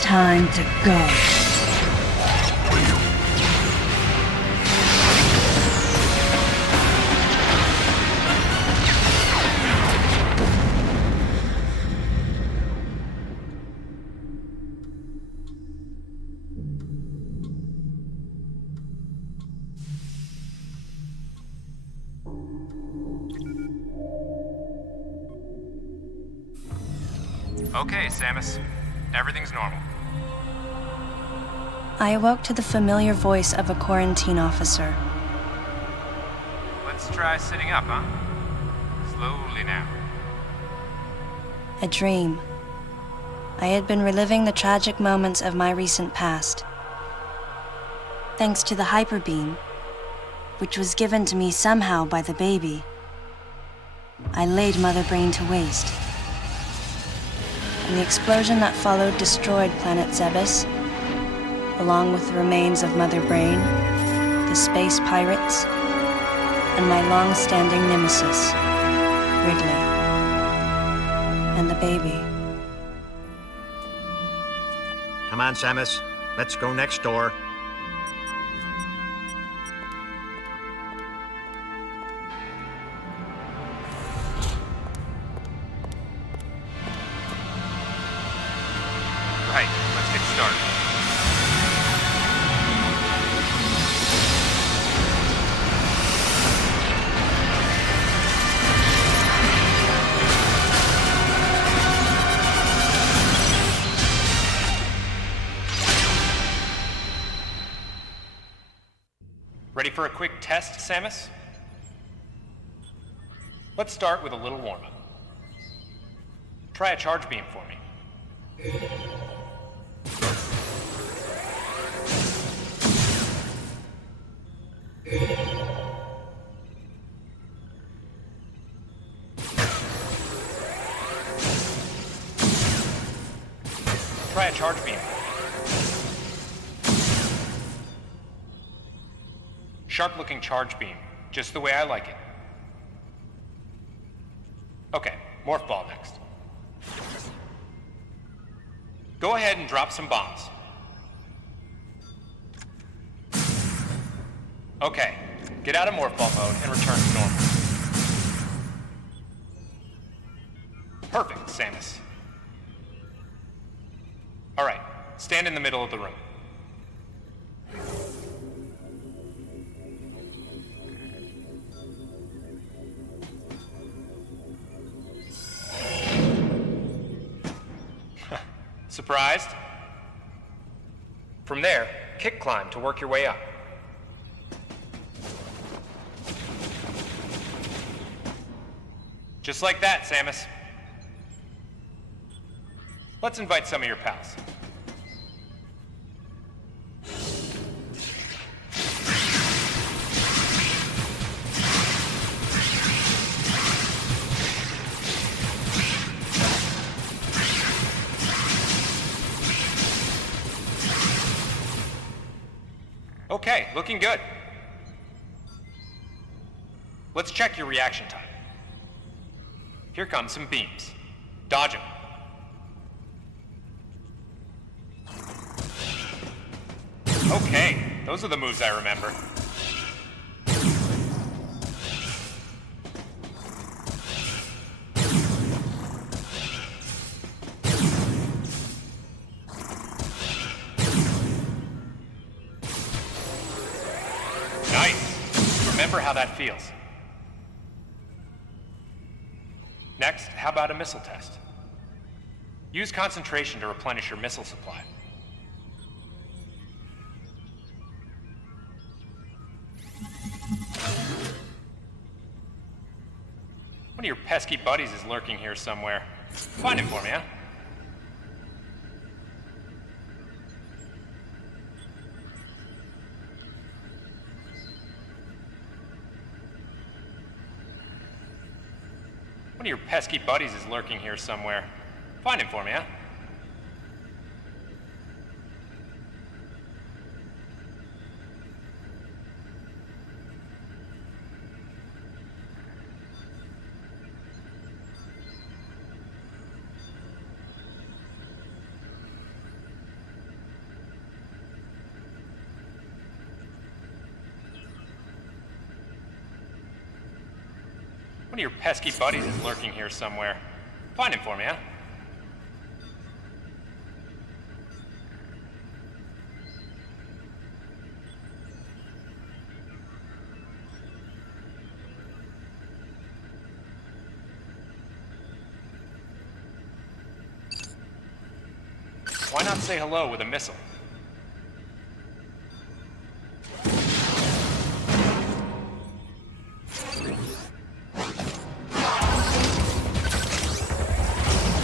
Time to go. Okay, Samus. Everything's normal. I awoke to the familiar voice of a quarantine officer. Let's try sitting up, huh? Slowly now. A dream. I had been reliving the tragic moments of my recent past. Thanks to the hyper beam, which was given to me somehow by the baby, I laid Mother Brain to waste. And the explosion that followed destroyed planet Sevette, along with the remains of Mother Brain, the space pirates, and my long-standing nemesis, Ridley, and the baby. Come on, Samus. Let's go next door. Right, let's get started. Ready for a quick test, Samus? Let's start with a little warm-up. Try a charge beam for me. Try a charge beam. Sharp-looking charge beam, just the way I like it. Okay, morph ball next. Go ahead and drop some bombs. Okay, get out of morph ball mode and return to normal. Perfect, Samus. All right, stand in the middle of the room. Surprised? From there, kick climb to work your way up. Just like that, Samus. Let's invite some of your pals. Okay, looking good. Let's check your reaction time. Here come some beams. Dodge them. Okay, those are the moves I remember. Nice. Remember how that feels. Next, how about a missile test? Use concentration to replenish your missile supply. One of your pesky buddies is lurking here somewhere. Find him for me, huh? One of your pesky buddies is lurking here somewhere. Find him for me, huh? One of your pesky buddies is lurking here somewhere. Find him for me, huh? Why not say hello with a missile?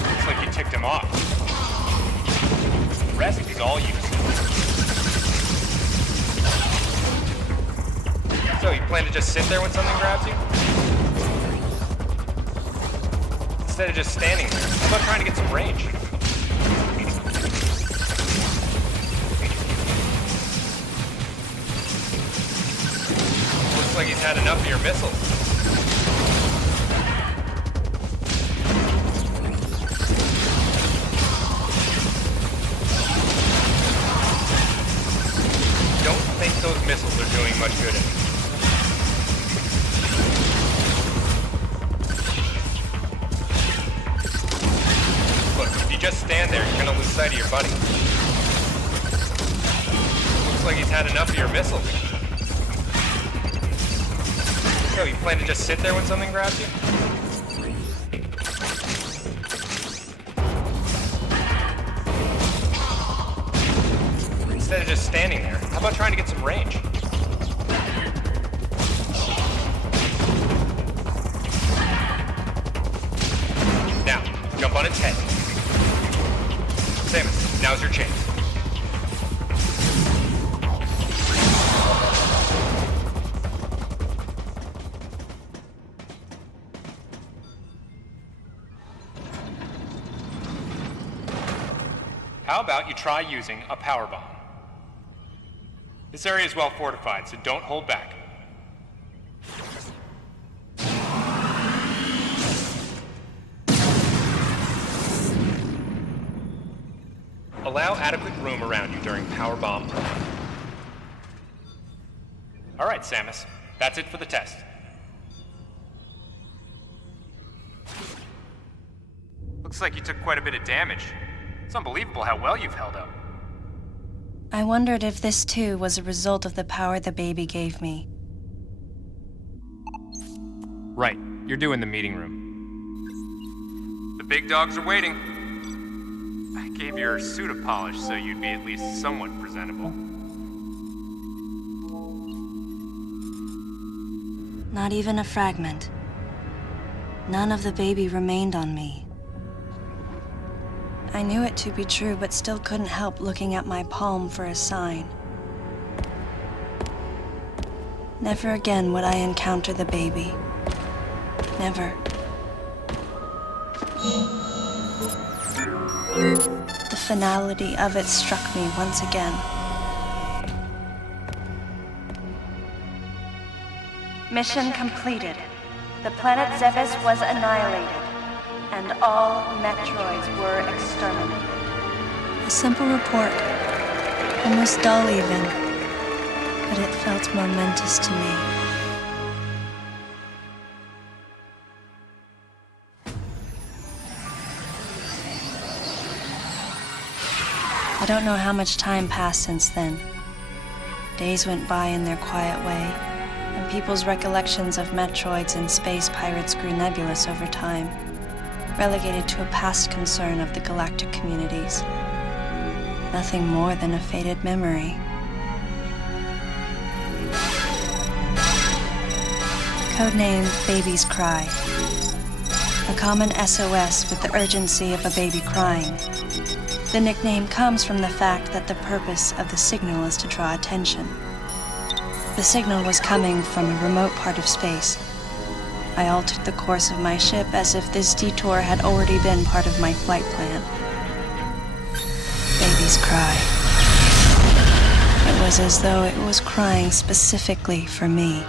Looks like you ticked him off. The rest is all you. So, you plan to just sit there when something grabs you? Instead of just standing there, how about trying to get some range? Looks like he's had enough of your missiles. Don't think those missiles are doing much good anymore. Look, if you just stand there, you're gonna lose sight of your buddy. Looks like he's had enough of your missiles. So, you plan to just sit there when something grabs you? Instead of just standing there, how about trying to get some range? Now, jump on its head. Samus, now's your chance. How about you try using a power bomb? This area is well fortified, so don't hold back. Allow adequate room around you during power bomb. All right, Samus. That's it for the test. Looks like you took quite a bit of damage. It's unbelievable how well you've held up. I wondered if this too was a result of the power the baby gave me. Right. You're due in the meeting room. The big dogs are waiting. I gave your suit a polish so you'd be at least somewhat presentable. Not even a fragment. None of the baby remained on me. I knew it to be true, but still couldn't help looking at my palm for a sign. Never again would I encounter the baby. Never. The finality of it struck me once again. Mission completed. The planet Sevette was annihilated, and all Metroids were exterminated. A simple report, almost dull even, but it felt momentous to me. I don't know how much time passed since then. Days went by in their quiet way, and people's recollections of Metroids and space pirates grew nebulous over time, relegated to a past concern of the galactic communities. Nothing more than a faded memory. Codename Baby's Cry. A common SOS with the urgency of a baby crying. The nickname comes from the fact that the purpose of the signal is to draw attention. The signal was coming from a remote part of space. I altered the course of my ship as if this detour had already been part of my flight plan. Baby's cry. It was as though it was crying specifically for me.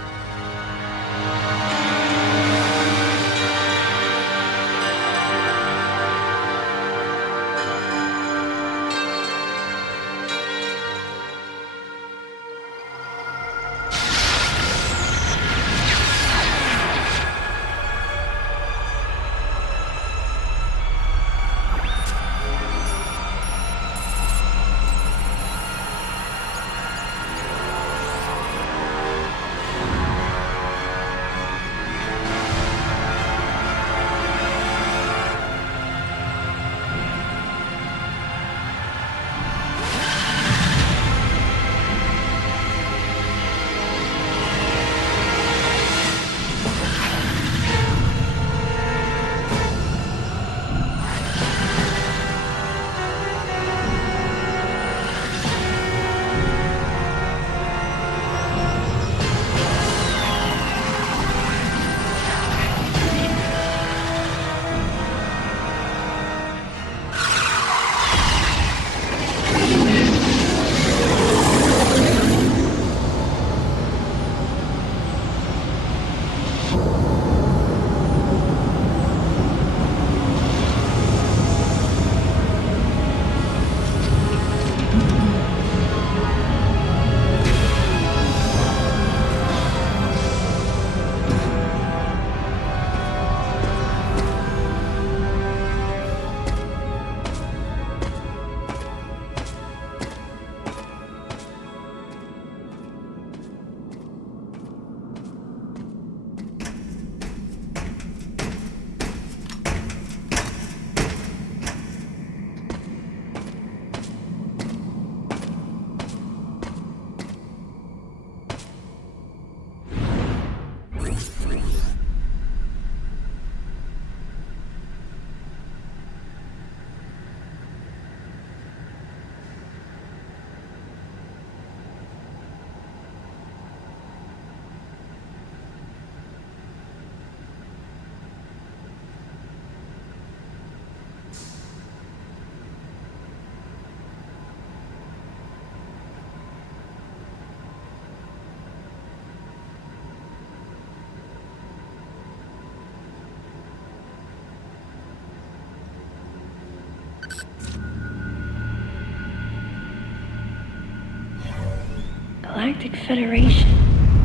Galactic Federation,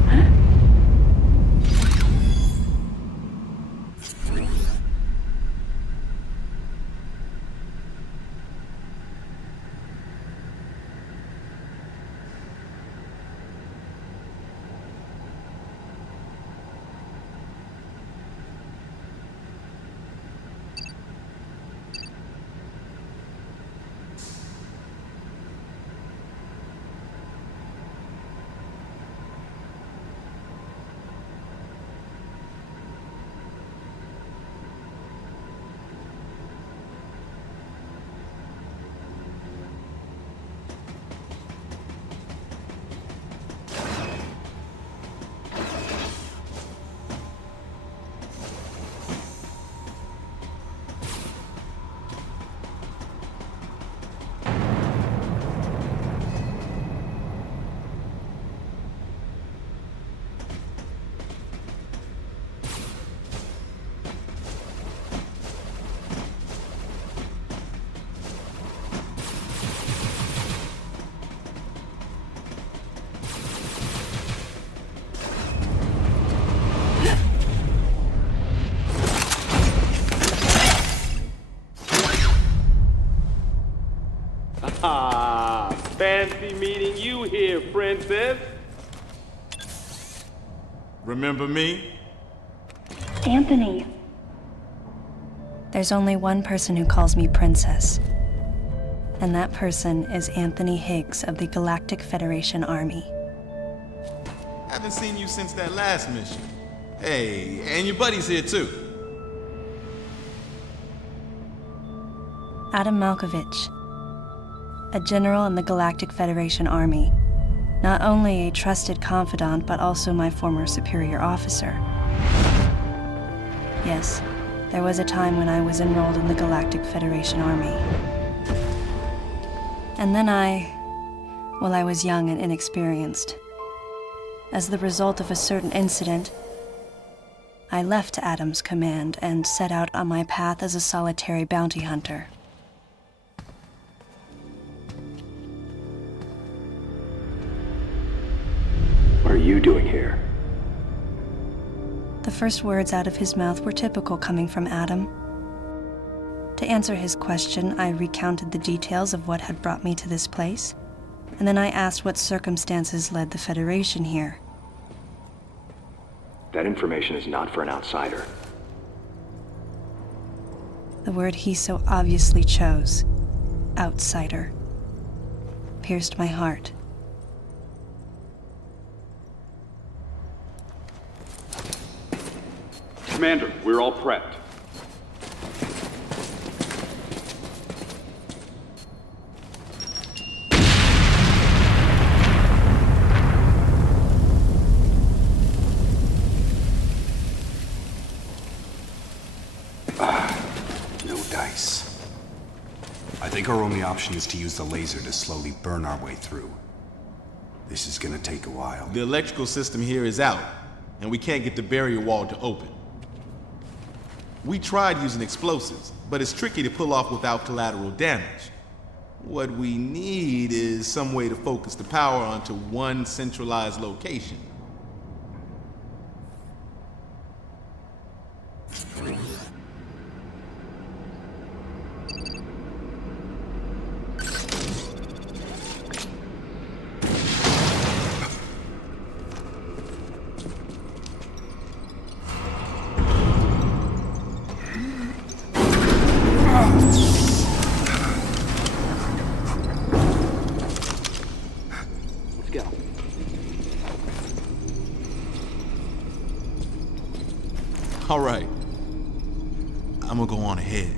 huh? Ah, fancy meeting you here, princess. Remember me? Anthony. There's only one person who calls me princess. And that person is Anthony Higgs of the Galactic Federation Army. Haven't seen you since that last mission. Hey, and your buddy's here too. Adam Malkovich, a general in the Galactic Federation Army. Not only a trusted confidant, but also my former superior officer. Yes, there was a time when I was enrolled in the Galactic Federation Army. And then I was young and inexperienced. As the result of a certain incident, I left Adam's command and set out on my path as a solitary bounty hunter. What are you doing here? The first words out of his mouth were typical coming from Adam. To answer his question, I recounted the details of what had brought me to this place, and then I asked what circumstances led the Federation here. That information is not for an outsider. The word he so obviously chose, outsider, pierced my heart. Commander, we're all prepped. No dice. I think our only option is to use the laser to slowly burn our way through. This is gonna take a while. The electrical system here is out, and we can't get the barrier wall to open. We tried using explosives, but it's tricky to pull off without collateral damage. What we need is some way to focus the power onto one centralized location. Let's go. All right. I'm gonna go on ahead.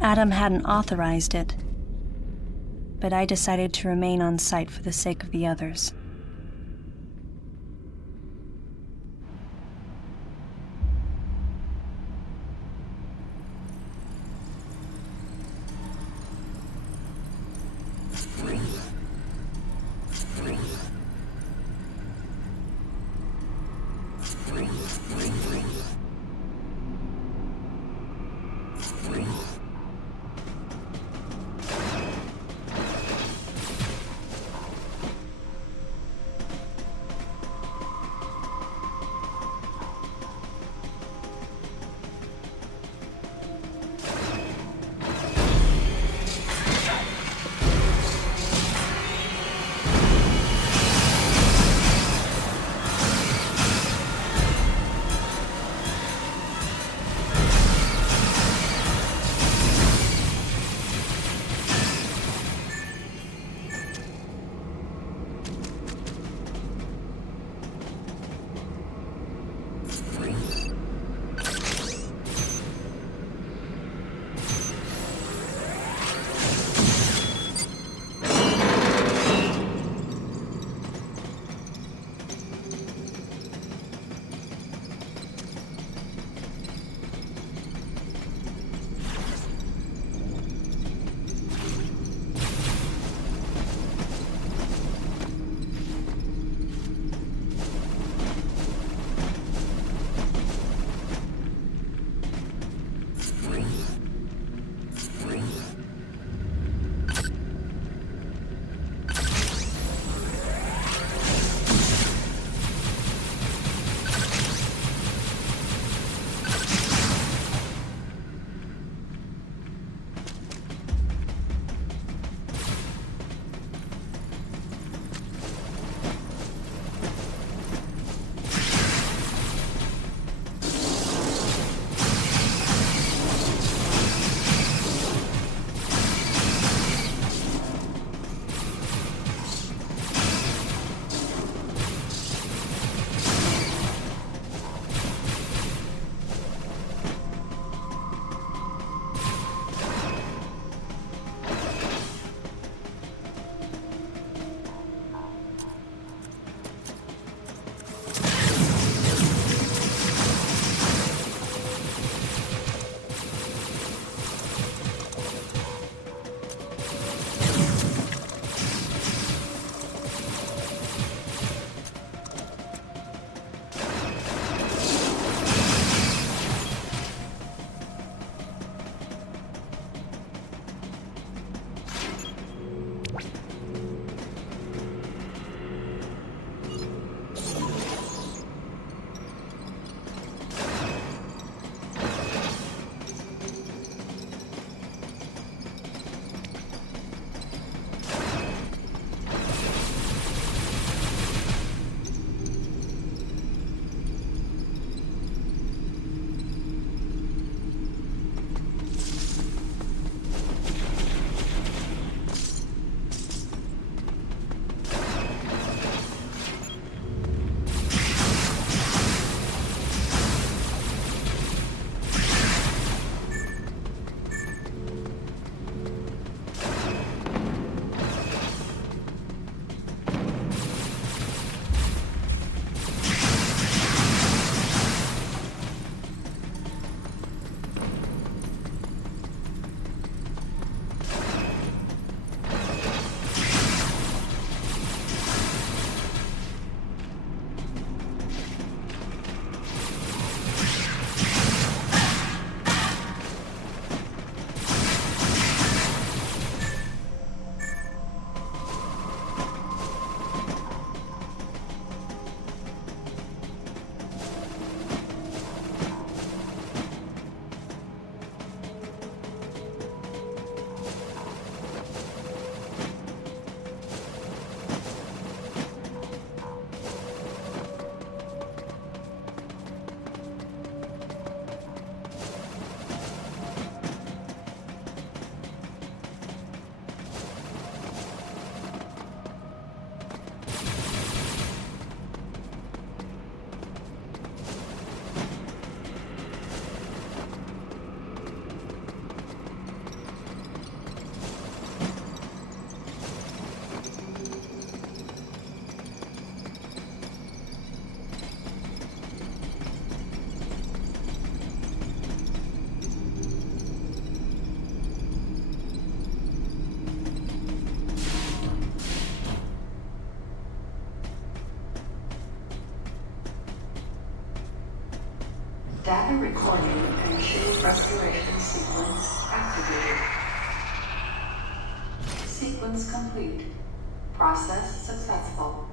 Adam hadn't authorized it, but I decided to remain on site for the sake of the others. Data recording and shield restoration sequence activated. Sequence complete. Process successful.